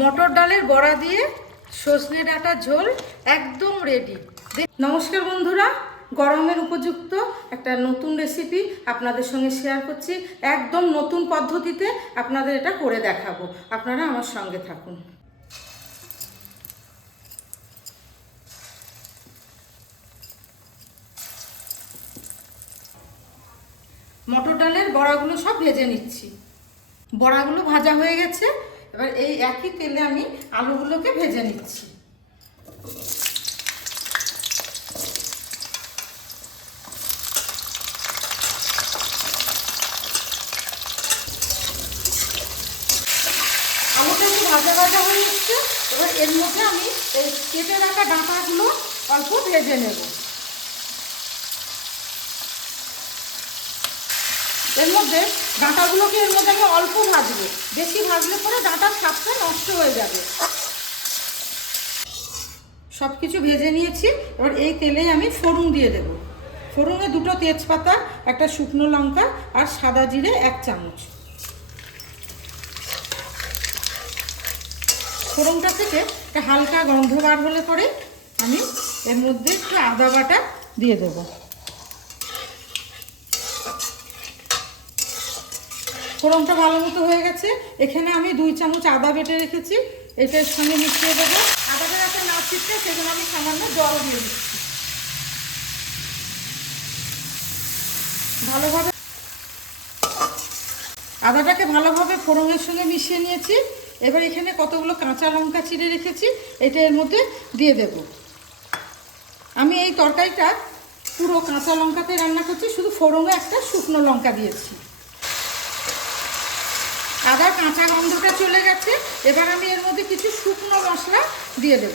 মটর ডালের বড়া দিয়ে সজনে ডাঁটার ঝোল একদম রেডি। নমস্কার বন্ধুরা, গরমের উপযুক্ত একটা নতুন রেসিপি আপনাদের সঙ্গে শেয়ার করছি। একদম নতুন পদ্ধতিতে আপনাদের এটা করে দেখাবো, আপনারা আমার সঙ্গে থাকুন। মটর ডালের বড়াগুলো সব ভেজে নিচ্ছি। বড়াগুলো ভাজা হয়ে গেছে, এবার এই একই তেলে আমি আলুগুলোকে ভেজে নিচ্ছি। আলুটা একটু ভাজা ভাজা হয়ে যাচ্ছে, এবার এর মধ্যে আমি এই কেটে রাখা ডাঁটাগুলো অল্প ভেজে নেব। এর মধ্যে ডাঁটাগুলোকে এর মধ্যে আমি অল্প ভাজবো, বেশি ভাজলে পরে ডাঁটার স্বাদটা নষ্ট হয়ে যাবে। সব কিছু ভেজে নিয়েছি, এবার এই তেলেই আমি ফোড়ন দিয়ে দেব। ফোড়নে 2টো তেজপাতা, একটা শুকনো লঙ্কা আর সাদা জিরে 1 চামচ। ফোড়নটা থেকে একটা হালকা গন্ধ বার হলে পরে আমি এর মধ্যে একটু আদা বাটা দিয়ে দেবো। ফোড়নটা ভালো মতো হয়ে গেছে, এখানে আমি 2 চামচ আদা বেটে রেখেছি, এটার সঙ্গে মিশিয়ে দেবো। আদাটা যাতে না ছিটকে সেজন্য আমি সামান্য জল দিয়ে দিচ্ছি। ভালোভাবে আদাটাকে ভালোভাবে ফোড়নের সঙ্গে মিশিয়ে নিয়েছি। এবার এখানে কতগুলো কাঁচা লঙ্কা চিড়ে রেখেছি, এটা এর মধ্যে দিয়ে দেব। আমি এই তরকারিটা পুরো কাঁচা লঙ্কাতে রান্না করছি, শুধু ফোড়নে একটা শুকনো লঙ্কা দিয়েছি। আদার কাঁচা গন্ধটা চলে গেছে, এবার আমি এর মধ্যে কিছু শুকনো মশলা দিয়ে দেব।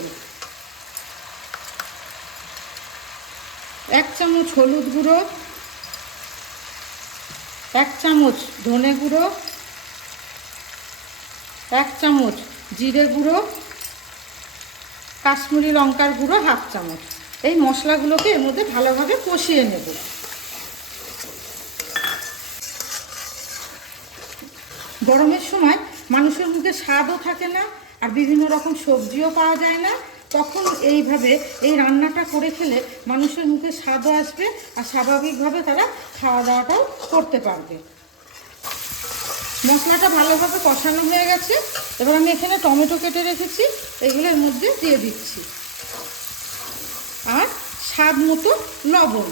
1 চামচ হলুদ গুঁড়ো, 1 চামচ ধনে গুঁড়ো, 1 চামচ জিরে গুঁড়ো, কাশ্মীরি লঙ্কার গুঁড়ো 1/2 চামচ। এই মশলাগুলোকে এর মধ্যে ভালোভাবে কষিয়ে নেব। গরমের সময় মানুষের মুখে স্বাদও থাকে না, আর বিভিন্ন রকম সবজিও পাওয়া যায় না, তখন এইভাবে এই রান্নাটা করে খেলে মানুষের মুখে স্বাদও আসবে, আর স্বাভাবিকভাবে তারা খাওয়া দাওয়াটাও করতে পারবে। মশলাটা ভালোভাবে কষানো হয়ে গেছে, এবার আমি এখানে টমেটো কেটে রেখেছি, এগুলোর মধ্যে দিয়ে দিচ্ছি, আর স্বাদ মতো লবণ।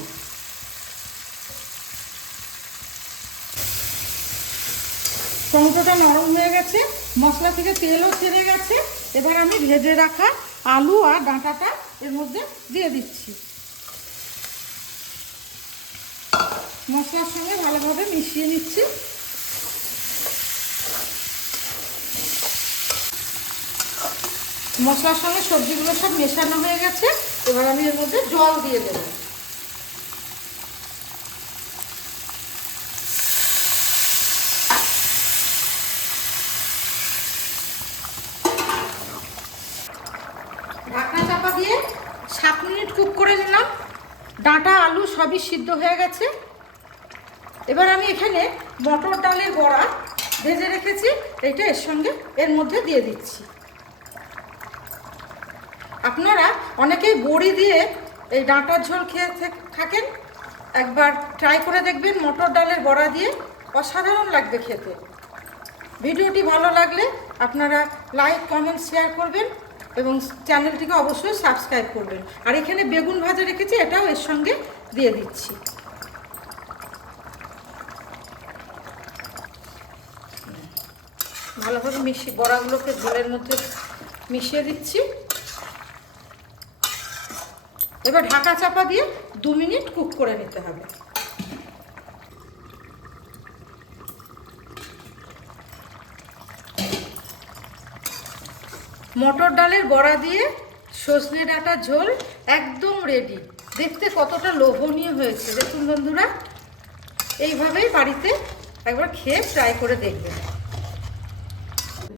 টমেটোটা নরম হয়ে গেছে, মশলা থেকে তেলও ছেড়ে গেছে, এবার আমি ভেজে রাখা আলু আর ডাঁটাটা এর মধ্যে দিয়ে দিচ্ছি। মশলার সঙ্গে ভালোভাবে মিশিয়ে নিচ্ছি। মশলার সঙ্গে সবজিগুলো সব মেশানো হয়ে গেছে, এবার আমি এর মধ্যে জল দিয়ে দেব। ঢাকনা চাপা দিয়ে 7 মিনিট কুক করে নিলাম। ডাঁটা আলু সবই সিদ্ধ হয়ে গেছে। এবার আমি এখানে মটর ডালের বড়া ভেজে রেখেছি, এটা এর সঙ্গে এর মধ্যে দিয়ে দিচ্ছি। আপনারা অনেকেই বড়ি দিয়ে এই ডাঁটার ঝোল খেয়ে থাকেন, একবার ট্রাই করে দেখবেন মটর ডালের বড়া দিয়ে, অসাধারণ লাগবে খেতে। ভিডিওটি ভালো লাগলে আপনারা লাইক, কমেন্ট, শেয়ার করবেন এবং চ্যানেলটিকে অবশ্যই সাবস্ক্রাইব করবেন। আর এখানে বেগুন ভাজা রেখেছি, এটাও এর সঙ্গে দিয়ে দিচ্ছি। ভালোভাবে বড়াগুলোকে ঝোলের মধ্যে মিশিয়ে দিচ্ছি। এবার ঢাকা চাপা দিয়ে 2 মিনিট কুক করে নিতে হবে। মটর ডালের বড়া দিয়ে সজনে ডাঁটার ঝোল একদম রেডি। দেখতে কতটা লোভনীয় হয়েছে দেখুন বন্ধুরা। এইভাবেই বাড়িতে একবার খেয়ে ট্রাই করে দেখবেন।